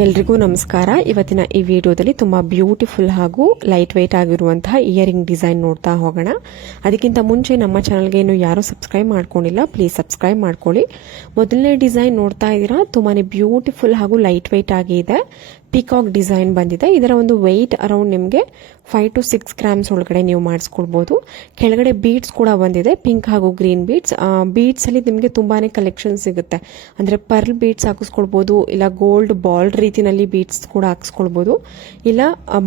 ಎಲ್ರಿಗೂ ನಮಸ್ಕಾರ. ಇವತ್ತಿನ ಈ ವಿಡಿಯೋದಲ್ಲಿ ತುಂಬಾ ಬ್ಯೂಟಿಫುಲ್ ಹಾಗೂ ಲೈಟ್ ವೆಯ್ಟ್ ಆಗಿರುವಂತಹ ಇಯರಿಂಗ್ ಡಿಸೈನ್ ನೋಡ್ತಾ ಹೋಗೋಣ. ಅದಕ್ಕಿಂತ ಮುಂಚೆ ನಮ್ಮ ಚಾನಲ್ಗೆ ಇನ್ನು ಯಾರು ಸಬ್ಸ್ಕ್ರೈಬ್ ಮಾಡ್ಕೊಂಡಿಲ್ಲ ಪ್ಲೀಸ್ ಸಬ್ಸ್ಕ್ರೈಬ್ ಮಾಡ್ಕೊಳ್ಳಿ. ಮೊದಲನೇ ಡಿಸೈನ್ ನೋಡ್ತಾ ಇದ್ದೀರಾ, ತುಂಬಾನೇ ಬ್ಯೂಟಿಫುಲ್ ಹಾಗೂ ಲೈಟ್ ವೆಯ್ಟ್ ಆಗಿದೆ ಪಿಕಾಕ್ ಡಿಸೈನ್ ಬಂದಿದೆ. ಇದರ ಒಂದು ವೆಯ್ಟ್ ಅರೌಂಡ್ ನಿಮಗೆ ಫೈವ್ ಟು ಸಿಕ್ಸ್ ಗ್ರಾಮ್ಸ್ ಒಳಗಡೆ ನೀವು ಮಾಡಿಸ್ಕೊಳ್ಬೋದು. ಕೆಳಗಡೆ ಬೀಡ್ಸ್ ಕೂಡ ಬಂದಿದೆ. ಪಿಂಕ್ ಹಾಗೂ ಗ್ರೀನ್ ಬೀಡ್ಸ್ ಬೀಡ್ಸಲ್ಲಿ ನಿಮಗೆ ತುಂಬಾ ಕಲೆಕ್ಷನ್ ಸಿಗುತ್ತೆ. ಅಂದರೆ ಪರ್ಲ್ ಬೀಡ್ಸ್ ಹಾಕಿಸ್ಕೊಳ್ಬೋದು, ಇಲ್ಲ ಗೋಲ್ಡ್ ಬಾಲ್ ರೀತಿನಲ್ಲಿ ಬೀಡ್ಸ್ ಕೂಡ ಹಾಕಿಸ್ಕೊಳ್ಬೋದು. ಇಲ್ಲ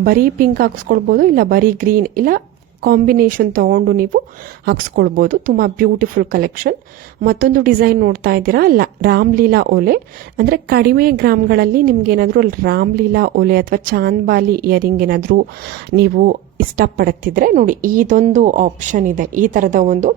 ಬರೀ ಪಿಂಕ್ ಹಾಕಿಸ್ಕೊಳ್ಬೋದು, ಇಲ್ಲ ಬರೀ ಗ್ರೀನ್ ಇಲ್ಲ ಕಾಂಬಿನೇಷನ್ ತಗೊಂಡು ನೀವು ಹಾಕ್ಸ್ಕೊಳ್ಬೋದು. ತುಂಬ ಬ್ಯೂಟಿಫುಲ್ ಕಲೆಕ್ಷನ್ ಮತ್ತೊಂದು ಡಿಸೈನ್ ನೋಡ್ತಾ ಇದ್ದೀರಾ? ರಾಮ್ಲೀಲಾ ಓಲೆ. ಅಂದರೆ ಕಡಿಮೆ ಗ್ರಾಮ್ಗಳಲ್ಲಿ ನಿಮ್ಗೆ ಏನಾದರೂ ರಾಮ್ಲೀಲಾ ಓಲೆ ಅಥವಾ ಚಾಂದ್ಬಾಲಿ ಇಯರಿಂಗ್ ಏನಾದರೂ ನೀವು ಇಷ್ಟಪಡುತ್ತಿದ್ರೆ ನೋಡಿ, ಇದೊಂದು ಆಪ್ಷನ್ ಇದೆ. ಈ ಥರದ ಒಂದು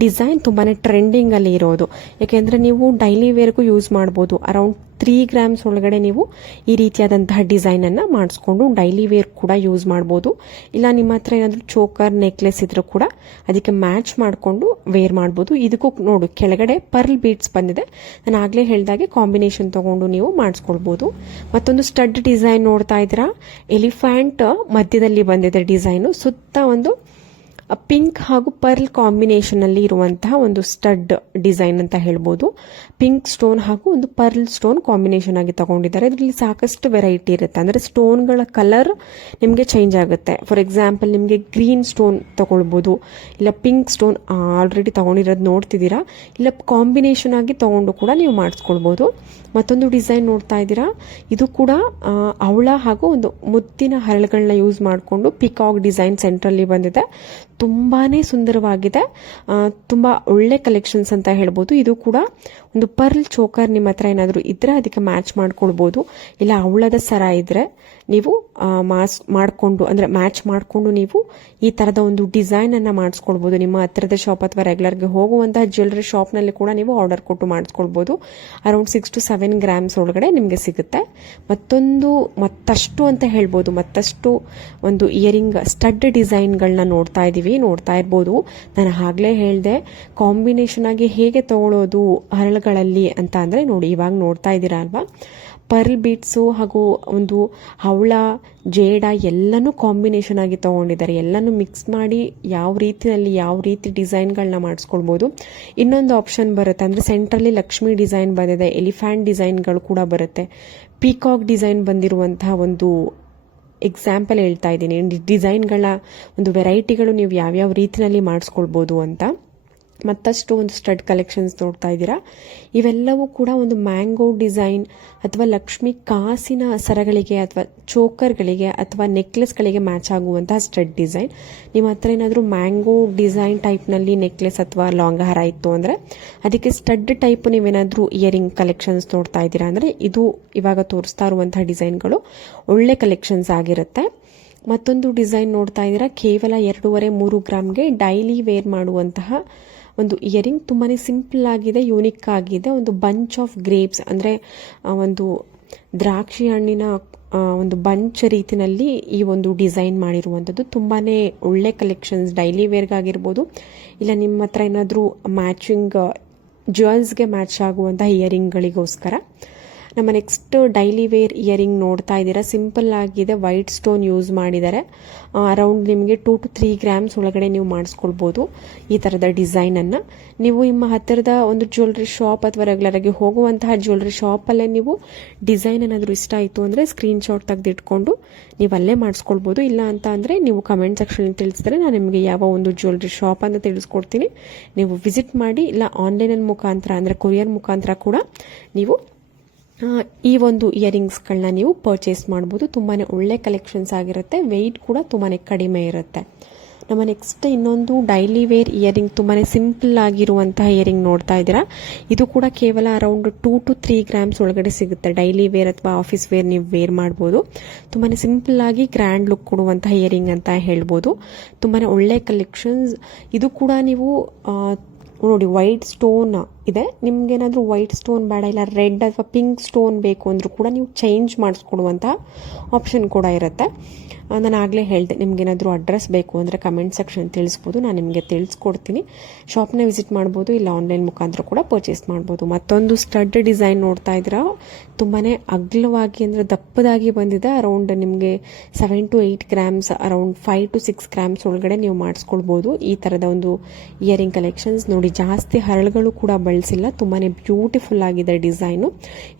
ಡಿಸೈನ್ ತುಂಬಾ ಟ್ರೆಂಡಿಂಗ್ ಅಲ್ಲಿ ಇರೋದು. ಯಾಕೆಂದ್ರೆ ನೀವು ಡೈಲಿ ವೇರ್ಗೂ ಯೂಸ್ ಮಾಡ್ಬೋದು. ಅರೌಂಡ್ ತ್ರೀ ಗ್ರಾಮ್ಸ್ ಒಳಗಡೆ ನೀವು ಈ ರೀತಿಯಾದಂತಹ ಡಿಸೈನ್ ಅನ್ನ ಮಾಡಿಸ್ಕೊಂಡು ಡೈಲಿ ವೇರ್ ಕೂಡ ಯೂಸ್ ಮಾಡ್ಬೋದು. ಇಲ್ಲ, ನಿಮ್ಮ ಹತ್ರ ಏನಾದರೂ ಚೋಕರ್ ನೆಕ್ಲೆಸ್ ಇದ್ರೂ ಕೂಡ ಅದಕ್ಕೆ ಮ್ಯಾಚ್ ಮಾಡಿಕೊಂಡು ವೇರ್ ಮಾಡ್ಬೋದು. ಇದಕ್ಕೂ ನೋಡು, ಕೆಳಗಡೆ ಪರ್ಲ್ ಬೀಡ್ಸ್ ಬಂದಿದೆ. ನಾನು ಆಗಲೇ ಹೇಳಿದಾಗೆ ಕಾಂಬಿನೇಷನ್ ತಗೊಂಡು ನೀವು ಮಾಡಿಸ್ಕೊಳ್ಬೋದು. ಮತ್ತೊಂದು ಸ್ಟಡ್ ಡಿಸೈನ್ ನೋಡ್ತಾ ಇದ್ದೀರಾ? ಎಲಿಫ್ಯಾಂಟ್ ಮಧ್ಯದಲ್ಲಿ ಬಂದಿದೆ ಡಿಸೈನು ಸುತ್ತ ಒಂದು ಪಿಂಕ್ ಹಾಗೂ ಪರ್ಲ್ ಕಾಂಬಿನೇಷನ್ ಅಲ್ಲಿ ಇರುವಂತಹ ಒಂದು ಸ್ಟಡ್ ಡಿಸೈನ್ ಅಂತ ಹೇಳ್ಬೋದು. ಪಿಂಕ್ ಸ್ಟೋನ್ ಹಾಗೂ ಒಂದು ಪರ್ಲ್ ಸ್ಟೋನ್ ಕಾಂಬಿನೇಷನ್ ಆಗಿ ತಗೊಂಡಿದ್ದಾರೆ. ಇದರಲ್ಲಿ ಸಾಕಷ್ಟು ವೆರೈಟಿ ಇರುತ್ತೆ. ಅಂದರೆ ಸ್ಟೋನ್ಗಳ ಕಲರ್ ನಿಮಗೆ ಚೇಂಜ್ ಆಗುತ್ತೆ. ಫಾರ್ ಎಕ್ಸಾಂಪಲ್ ನಿಮಗೆ ಗ್ರೀನ್ ಸ್ಟೋನ್ ತಗೊಳ್ಬೋದು. ಇಲ್ಲ ಪಿಂಕ್ ಸ್ಟೋನ್ ಆಲ್ರೆಡಿ ತಗೊಂಡಿರೋದು ನೋಡ್ತಿದ್ದೀರಾ? ಇಲ್ಲ ಕಾಂಬಿನೇಷನ್ ಆಗಿ ತಗೊಂಡು ಕೂಡ ನೀವು ಮಾಡಿಸ್ಕೊಳ್ಬೋದು. ಮತ್ತೊಂದು ಡಿಸೈನ್ ನೋಡ್ತಾ ಇದ್ದೀರಾ? ಇದು ಕೂಡ ಅವಳ ಹಾಗೂ ಒಂದು ಮುತ್ತಿನ ಹರಳುಗಳನ್ನ ಯೂಸ್ ಮಾಡಿಕೊಂಡು ಪಿಕಾಕ್ ಡಿಸೈನ್ ಸೆಂಟ್ರಲ್ಲಿ ಬಂದಿದೆ. ತುಂಬಾನೇ ಸುಂದರವಾಗಿದೆ. ತುಂಬ ತುಂಬಾ ಒಳ್ಳೆ ಕಲೆಕ್ಷನ್ಸ್ ಅಂತ ಹೇಳ್ಬೋದು. ಇದು ಕೂಡ ಒಂದು ಪರ್ಲ್ ಚೋಕರ್ ನಿಮ್ಮ ಹತ್ರ ಏನಾದರೂ ಇದ್ದರೆ ಅದಕ್ಕೆ ಮ್ಯಾಚ್ ಮಾಡ್ಕೊಳ್ಬೋದು ಇಲ್ಲ ಅವಳದ ಸರ ಇದ್ರೆ ನೀವು ಮಾಸ್, ಮಾಡಿಕೊಂಡು, ಅಂದ್ರೆ ಮ್ಯಾಚ್ ಮಾಡಿಕೊಂಡು ನೀವು ಈ ತರದ ಒಂದು ಡಿಸೈನ್ ಅನ್ನ ಮಾಡಿಸ್ಕೊಳ್ಬೋದು ನಿಮ್ಮ ಹತ್ತಿರದ ಶಾಪ್ ಅಥವಾ ರೆಗ್ಯುಲರ್ಗೆ ಹೋಗುವಂತಹ ಜ್ಯುವೆಲ್ಲರಿ ಶಾಪ್ನಲ್ಲಿ ಕೂಡ ನೀವು ಆರ್ಡರ್ ಕೊಟ್ಟು ಮಾಡಿಸ್ಕೊಳ್ಬೋದು around six to seven grams ಒಳಗಡೆ ನಿಮಗೆ ಸಿಗುತ್ತೆ. ಮತ್ತೊಂದು, ಮತ್ತಷ್ಟು ಅಂತ ಹೇಳ್ಬೋದು. ಮತ್ತಷ್ಟು ಒಂದು ಇಯರಿಂಗ್ ಸ್ಟಡ್ ಡಿಸೈನ್ಗಳನ್ನ ನೋಡ್ತಾ ಇದ್ದೀವಿ ನೋಡ್ತಾ ಇರ್ಬೋದು. ನಾನು ಆಗಲೇ ಹೇಳಿದೆ ಕಾಂಬಿನೇಷನ್ ಆಗಿ ಹೇಗೆ ತಗೊಳ್ಳೋದು ಹರಳುಗಳಲ್ಲಿ ಅಂತ ಅಂದರೆ ನೋಡಿ, ಇವಾಗ ನೋಡ್ತಾ ಇದ್ದೀರಾ ಅಲ್ವಾ? ಪರ್ಲ್ ಬೀಟ್ಸು ಹಾಗೂ ಒಂದು ಹವಳ, ಜೇಡ ಎಲ್ಲನೂ ಕಾಂಬಿನೇಷನ್ ಆಗಿ ತೊಗೊಂಡಿದ್ದಾರೆ. ಎಲ್ಲನೂ ಮಿಕ್ಸ್ ಮಾಡಿ ಯಾವ ರೀತಿಯಲ್ಲಿ ಯಾವ ರೀತಿ ಡಿಸೈನ್ಗಳನ್ನ ಮಾಡಿಸ್ಕೊಳ್ಬೋದು. ಇನ್ನೊಂದು ಆಪ್ಷನ್ ಬರುತ್ತೆ ಅಂದರೆ ಸೆಂಟ್ರಲ್ಲಿ ಲಕ್ಷ್ಮಿ ಡಿಸೈನ್ ಬಂದಿದೆ ಎಲಿಫ್ಯಾಂಟ್ ಡಿಸೈನ್ಗಳು ಕೂಡ ಬರುತ್ತೆ. ಪೀಕಾಕ್ ಡಿಸೈನ್ ಬಂದಿರುವಂತಹ ಒಂದು ಎಕ್ಸಾಂಪಲ್ ಹೇಳ್ತಾ ಇದ್ದೀನಿ. ಡಿಸೈನ್ಗಳ ಒಂದು ವೆರೈಟಿಗಳು ನೀವು ಯಾವ್ಯಾವ ರೀತಿಯಲ್ಲಿ ಮಾಡಿಸ್ಕೊಳ್ಬೋದು ಅಂತ. ಮತ್ತಷ್ಟು ಒಂದು ಸ್ಟಡ್ ಕಲೆಕ್ಷನ್ಸ್ ನೋಡ್ತಾ ಇದ್ದೀರಾ? ಇವೆಲ್ಲವೂ ಕೂಡ ಒಂದು ಮ್ಯಾಂಗೋ ಡಿಸೈನ್ ಅಥವಾ ಲಕ್ಷ್ಮಿ ಕಾಸಿನ ಸರಗಳಿಗೆ ಅಥವಾ ಚೋಕರ್ಗಳಿಗೆ ಅಥವಾ ನೆಕ್ಲೆಸ್ಗಳಿಗೆ ಮ್ಯಾಚ್ ಆಗುವಂತಹ ಸ್ಟಡ್ ಡಿಸೈನ್ ನಿಮ್ಮ ಹತ್ರ ಏನಾದರೂ ಮ್ಯಾಂಗೋ ಡಿಸೈನ್ ಟೈಪ್ನಲ್ಲಿ ನೆಕ್ಲೆಸ್ ಅಥವಾ ಲಾಂಗ್ ಹಾರ ಇತ್ತು ಅಂದರೆ ಅದಕ್ಕೆ ಸ್ಟಡ್ ಟೈಪ್ ನೀವೇನಾದರೂ ಇಯರಿಂಗ್ ಕಲೆಕ್ಷನ್ಸ್ ನೋಡ್ತಾ ಇದ್ದೀರಾ ಅಂದರೆ ಇದು ಇವಾಗ ತೋರಿಸ್ತಾ ಇರುವಂತಹ ಡಿಸೈನ್ಗಳು ಒಳ್ಳೆ ಕಲೆಕ್ಷನ್ಸ್ ಆಗಿರುತ್ತೆ. ಮತ್ತೊಂದು ಡಿಸೈನ್ ನೋಡ್ತಾ ಇದ್ದೀರಾ? ಕೇವಲ ಎರಡೂವರೆ ಮೂರು ಗ್ರಾಮ್ಗೆ ಡೈಲಿ ವೇರ್ ಮಾಡುವಂತಹ ಒಂದು ಇಯರಿಂಗ್ ತುಂಬಾ ಸಿಂಪಲ್ ಆಗಿದೆ ಯೂನಿಕ್ ಆಗಿದೆ. ಒಂದು ಬಂಚ್ ಆಫ್ ಗ್ರೇಪ್ಸ್ ಅಂದರೆ ಒಂದು ದ್ರಾಕ್ಷಿ ಹಣ್ಣಿನ ಒಂದು ಬಂಚ್ ರೀತಿನಲ್ಲಿ ಈ ಒಂದು ಡಿಸೈನ್ ಮಾಡಿರುವಂಥದ್ದು. ತುಂಬಾ ಒಳ್ಳೆ ಕಲೆಕ್ಷನ್ಸ್ ಡೈಲಿ ವೇರ್ಗಾಗಿರ್ಬೋದು ಇಲ್ಲ, ನಿಮ್ಮ ಹತ್ರ ಏನಾದರೂ ಮ್ಯಾಚಿಂಗ್ ಜ್ಯುವೆಲ್ಸ್ಗೆ ಮ್ಯಾಚ್ ಆಗುವಂಥ ಇಯರಿಂಗ್ಗಳಿಗೋಸ್ಕರ ನಮ್ಮ ನೆಕ್ಸ್ಟ್ ಡೈಲಿ ವೇರ್ ಇಯರಿಂಗ್ ನೋಡ್ತಾ ಇದ್ದೀರಾ. ಸಿಂಪಲ್ ಆಗಿದೆ. ವೈಟ್ ಸ್ಟೋನ್ ಯೂಸ್ ಮಾಡಿದ್ದಾರೆ. ಅರೌಂಡ್ ನಿಮಗೆ ಟೂ ಟು ತ್ರೀ ಗ್ರಾಮ್ಸ್ ಒಳಗಡೆ ನೀವು ಮಾಡಿಸ್ಕೊಳ್ಬೋದು ಈ ಥರದ ಡಿಸೈನನ್ನು ನೀವು ನಿಮ್ಮ ಹತ್ತಿರದ ಒಂದು ಜ್ಯುವೆಲ್ರಿ ಶಾಪ್ ಅಥವಾ ರೆಗ್ಯುಲರ್ ಆಗಿ ಹೋಗುವಂತಹ ಜ್ಯುವೆಲ್ರಿ ಶಾಪಲ್ಲೇ ನೀವು ಡಿಸೈನ್ ಏನಾದರೂ ಇಷ್ಟ ಆಯಿತು ಅಂದರೆ ಸ್ಕ್ರೀನ್ಶಾಟ್ ತೆಗೆದಿಟ್ಕೊಂಡು ನೀವು ಅಲ್ಲೇ ಮಾಡಿಸ್ಕೊಳ್ಬೋದು. ಇಲ್ಲ ಅಂತ ಅಂದರೆ ನೀವು ಕಮೆಂಟ್ ಸೆಕ್ಷನ್ ತಿಳಿಸಿದ್ರೆ ನಾನು ನಿಮಗೆ ಯಾವ ಒಂದು ಜ್ಯುವೆಲ್ರಿ ಶಾಪ್ ಅಂತ ತಿಳಿಸ್ಕೊಡ್ತೀನಿ. ನೀವು ವಿಸಿಟ್ ಮಾಡಿ, ಇಲ್ಲ ಆನ್ಲೈನ್ ಮುಖಾಂತರ ಅಂದರೆ ಕೊರಿಯರ್ ಮುಖಾಂತರ ಕೂಡ ನೀವು ಈ ಒಂದು ಇಯರಿಂಗ್ಸ್ಗಳನ್ನ ನೀವು ಪರ್ಚೇಸ್ ಮಾಡ್ಬೋದು. ತುಂಬಾ ಒಳ್ಳೆ ಕಲೆಕ್ಷನ್ಸ್ ಆಗಿರುತ್ತೆ. ವೆಯ್ಟ್ ಕೂಡ ತುಂಬಾ ಕಡಿಮೆ ಇರುತ್ತೆ. ನಮ್ಮ ನೆಕ್ಸ್ಟ್ ಇನ್ನೊಂದು ಡೈಲಿ ವೇರ್ ಇಯರಿಂಗ್ ತುಂಬಾ ಸಿಂಪಲ್ ಆಗಿರುವಂತಹ ಇಯರಿಂಗ್ ನೋಡ್ತಾ ಇದ್ದೀರಾ? ಇದು ಕೂಡ ಕೇವಲ around two to three grams ಒಳಗಡೆ ಸಿಗುತ್ತೆ. ಡೈಲಿ ವೇರ್ ಅಥವಾ ಆಫೀಸ್ ವೇರ್ ನೀವು ವೇರ್ ಮಾಡ್ಬೋದು. ತುಂಬಾ ಸಿಂಪಲ್ ಆಗಿ ಗ್ರ್ಯಾಂಡ್ ಲುಕ್ ಕೊಡುವಂತಹ ಇಯರಿಂಗ್ ಅಂತ ಹೇಳ್ಬೋದು. ತುಂಬಾ ಒಳ್ಳೆ ಕಲೆಕ್ಷನ್ಸ್ ಇದು ಕೂಡ ನೀವು ನೋಡಿ ವೈಟ್ ಸ್ಟೋನ್ ಇದೆ. ನಿಮ್ಗೇನಾದರೂ ವೈಟ್ ಸ್ಟೋನ್ ಬೇಡ ಇಲ್ಲ ರೆಡ್ ಅಥವಾ ಪಿಂಕ್ ಸ್ಟೋನ್ ಬೇಕು ಅಂದರೂ ಕೂಡ ನೀವು ಚೇಂಜ್ ಮಾಡಿಸ್ಕೊಡುವಂಥ ಆಪ್ಷನ್ ಕೂಡ ಇರುತ್ತೆ. ನಾನು ಆಗಲೇ ಹೇಳಿದೆ ನಿಮ್ಗೇನಾದರೂ ಅಡ್ರೆಸ್ ಬೇಕು ಅಂದರೆ ಕಮೆಂಟ್ ಸೆಕ್ಷನ್ ತಿಳಿಸ್ಬೋದು. ನಾನು ನಿಮಗೆ ತಿಳಿಸ್ಕೊಡ್ತೀನಿ. ಶಾಪ್ನ ವಿಸಿಟ್ ಮಾಡ್ಬೋದು, ಇಲ್ಲ ಆನ್ಲೈನ್ ಮುಖಾಂತರ ಕೂಡ ಪರ್ಚೇಸ್ ಮಾಡ್ಬೋದು. ಮತ್ತೊಂದು ಸ್ಟಡ್ ಡಿಸೈನ್ ನೋಡ್ತಾ ಇದ್ದೀರಾ? ತುಂಬಾ ಅಗ್ಲವಾಗಿ ಅಂದರೆ ದಪ್ಪದಾಗಿ ಬಂದಿದೆ. ಅರೌಂಡ್ ನಿಮಗೆ seven to eight grams around five to six grams ಒಳಗಡೆ ನೀವು ಮಾಡಿಸ್ಕೊಳ್ಬೋದು. ಈ ಥರದ ಒಂದು ಇಯರಿಂಗ್ ಕಲೆಕ್ಷನ್ಸ್ ನೋಡಿ, ಜಾಸ್ತಿ ಹರಳುಗಳು ಕೂಡ ಬಳಸಿಲ್ಲ. ತುಂಬಾ ಬ್ಯೂಟಿಫುಲ್ ಆಗಿದೆ ಡಿಸೈನು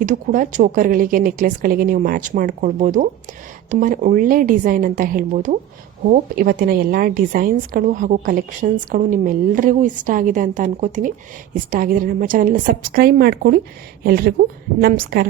ಇದು ಕೂಡ ಚೋಕರ್ಗಳಿಗೆ ನೆಕ್ಲೆಸ್ಗಳಿಗೆ ನೀವು ಮ್ಯಾಚ್ ಮಾಡ್ಕೊಳ್ಬೋದು. ತುಂಬಾ ಒಳ್ಳೆ ಡಿಸೈನ್ ಅಂತ ಹೇಳ್ಬೋದು. ಹೋಪ್ ಇವತ್ತಿನ ಎಲ್ಲ ಡಿಸೈನ್ಸ್ಗಳು ಹಾಗೂ ಕಲೆಕ್ಷನ್ಸ್ಗಳು ನಿಮ್ಮೆಲ್ಲರಿಗೂ ಇಷ್ಟ ಆಗಿದೆ ಅಂತ ಅನ್ಕೋತೀನಿ. ಇಷ್ಟ ಆಗಿದ್ರೆ ನಮ್ಮ ಚಾನಲ್ನ ಸಬ್ಸ್ಕ್ರೈಬ್ ಮಾಡ್ಕೊಳ್ಳಿ. ಎಲ್ರಿಗೂ ನಮಸ್ಕಾರ.